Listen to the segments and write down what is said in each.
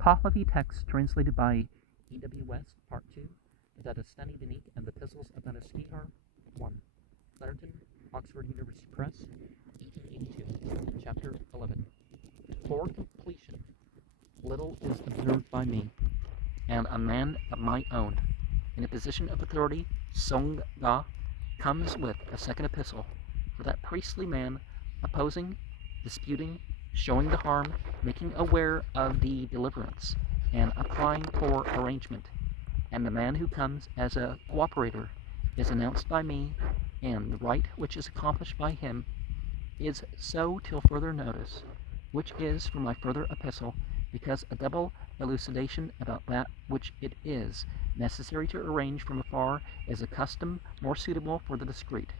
Pahlavi text translated by E.W. West, Part 2, that is Stani and the Epistles of Manuskihar I. Clarendon, Oxford University Press, 1882, Chapter 11. For completion, little is observed by me, and a man of my own, in a position of authority, Song-ga, comes with a second epistle, for that priestly man, opposing, disputing, showing the harm, making aware of the deliverance, and applying for arrangement. And the man who comes as a cooperator is announced by me, and the right which is accomplished by him is so till further notice, which is for my further epistle, because a double elucidation about that which it is necessary to arrange from afar is a custom more suitable for the discreet.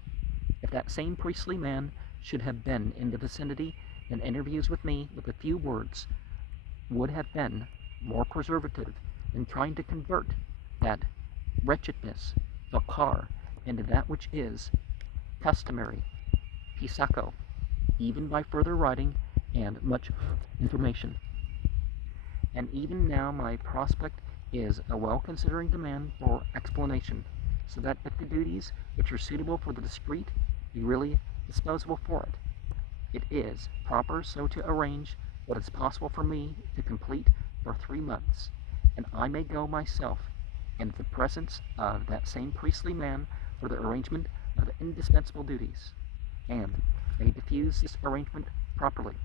If that same priestly man should have been in the vicinity, then interviews with me with a few words would have been more preservative than trying to convert that wretchedness, Vakar, into that which is customary, Pisako, even by further writing and much information. And even now my prospect is a well-considering demand for explanation, so that if the duties which are suitable for the discreet be really disposable for it, it is proper so to arrange what is possible for me to complete for 3 months, and I may go myself in the presence of that same priestly man for the arrangement of the indispensable duties, and may diffuse this arrangement properly.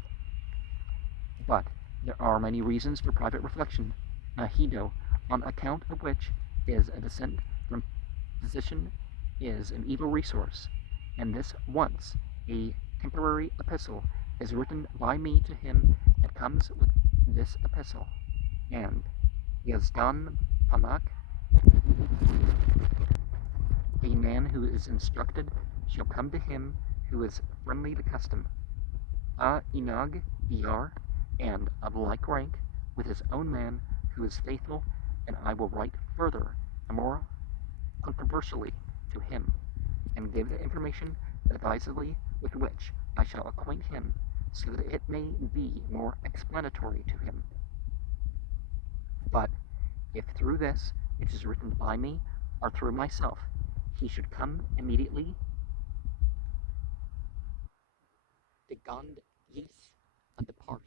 But there are many reasons for private reflection, Nahido, on account of which is a descent from position is an evil resource, and this once a temporary epistle is written by me to him that comes with this epistle, and Yazdan Panak, a man who is instructed, shall come to him who is friendly to custom, a Inag Iyar, and of like rank with his own man who is faithful, and I will write further and more controversially to him, and give the information advisedly with which I shall acquaint him, so that it may be more explanatory to him. But if through this, which is written by me, or through myself, he should come immediately, Degand Yis and Parse,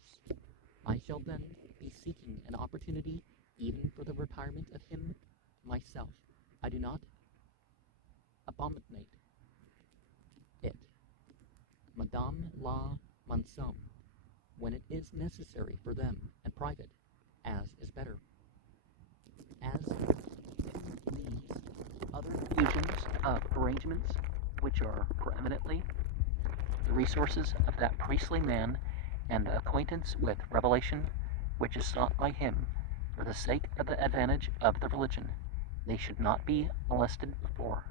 I shall then be seeking an opportunity even for the retirement of him myself. I do not abominate it. Madame la Manson, when it is necessary for them and private, as is better. As these other fusions of arrangements, which are preeminently the resources of that priestly man, and the acquaintance with revelation which is sought by him for the sake of the advantage of the religion, they should not be molested before.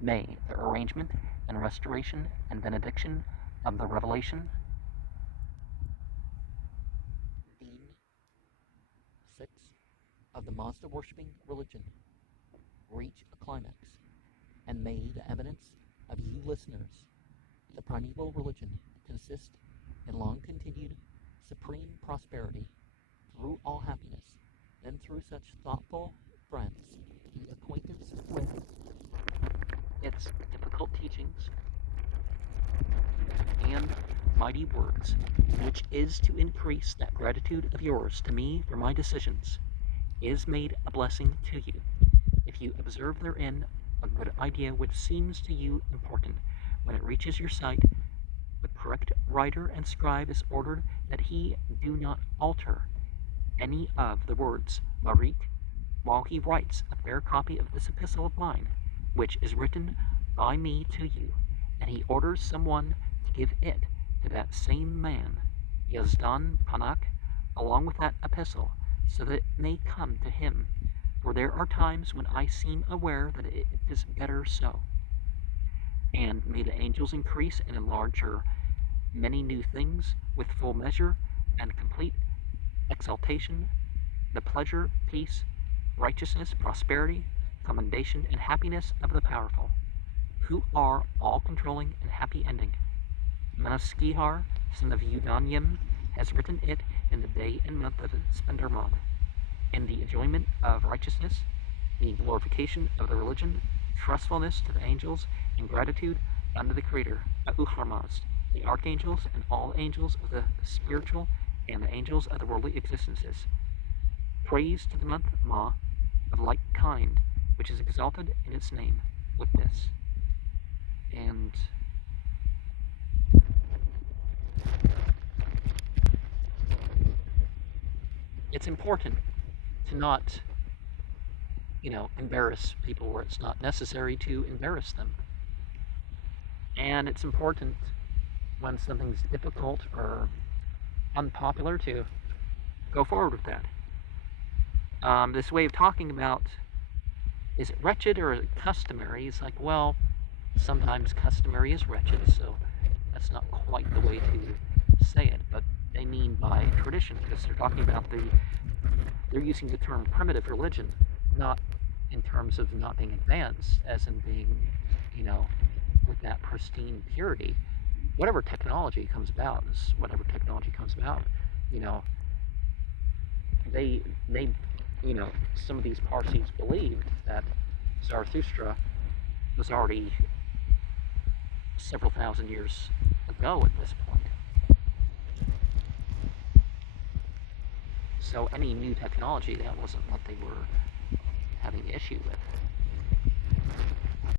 May the arrangement and restoration and benediction of the revelation, Dean 6 of the Mazda worshipping religion, reach a climax, and may the evidence of you listeners, the primeval religion, consist in long-continued supreme prosperity through all happiness, then through such thoughtful friends, the acquaintance with its difficult teachings and mighty words, which is to increase that gratitude of yours to me for my decisions, is made a blessing to you, if you observe therein a good idea which seems to you important. When it reaches your sight, the correct writer and scribe is ordered that he do not alter any of the words Marik while he writes a fair copy of this epistle of mine, which is written by me to you, and he orders someone to give it to that same man, Yazdan Panak, along with that epistle, so that it may come to him, for there are times when I seem aware that it is better so. And may the angels increase and enlarge her many new things with full measure and complete exaltation, the pleasure, peace, righteousness, prosperity, commendation, and happiness of the powerful, who are all-controlling and happy ending. Manuskihar, son of Udanyam, has written it in in the day and month of Spendermod, in the enjoyment of righteousness, the glorification of the religion, trustfulness to the angels, and gratitude unto the Creator, Uharmaz, the archangels and all angels of the spiritual and the angels of the worldly existences. Praise to the month Ma of like kind, which is exalted in its name with this. And it's important to not, embarrass people where it's not necessary to embarrass them. And it's important when something's difficult or unpopular to go forward with that. This way of talking about, is it wretched or is it customary? It's like, well, sometimes customary is wretched, so that's not quite the way to say it, but they mean by tradition, because they're talking about they're using the term primitive religion, not in terms of not being advanced, as in being, with that pristine purity. Whatever technology comes about, they some of these Parsis believed that Zarathustra was already several thousand years ago at this point. So any new technology, that wasn't what they were having issue with.